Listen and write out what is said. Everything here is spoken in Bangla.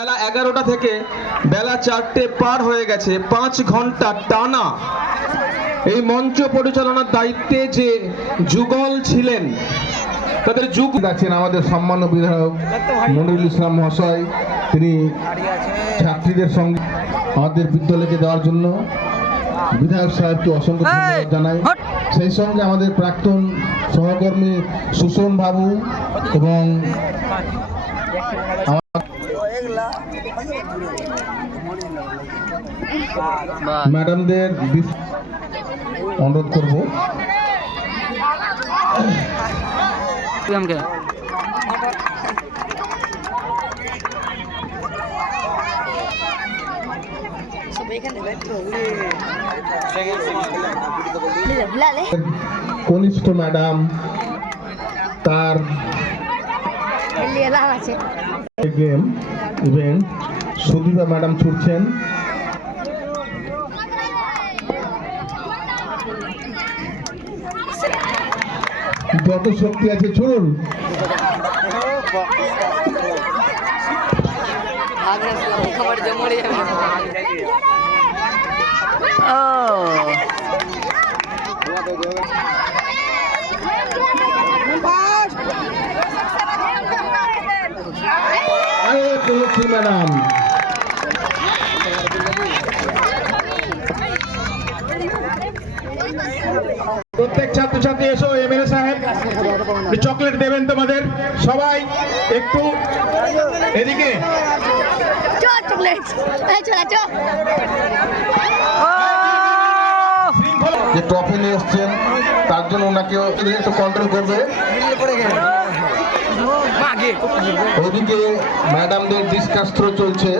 বেলা 11টা থেকে বেলা 4টে পার হয়ে গেছে। 5 ঘন্টা টানা এই মঞ্চ পরিচালনার দায়িত্বে যে যুগল ছিলেন, তাদের যুগ আছেন আমাদের সম্মানীয় বিধায়ক মনিরুল ইসলাম মহাশয়। তিনি ছাত্রীদের সঙ্গে আমাদের বিদ্যালয়কে দেওয়ার জন্য বিধায়ক সাহেবকে অসংখ্য ধন্যবাদ জানাই। সেই সঙ্গে আমাদের প্রাক্তন সহকর্মী সুষম বাবু এবং ম্যাডামদের অনুরোধ করব। কনিষ্ঠ ম্যাডাম তার গেম ইভেন্ট সুদীপা ম্যাডাম ছুটছেন। যত শক্তি আছে ছুড়ুন। ম্যাডাম প্রত্যেক ছাত্রছাত্রী এসো, এমএলএ সাহেব চকলেট দেবেন তোমাদের সবাই। একটু এদিকে যে ট্রফি নিয়ে এসছেন তার জন্য ওনাকে একটু কন্ট্রোল করবে। ওদিকে ম্যাডামদের ডিসকাস থ্রো চলছে।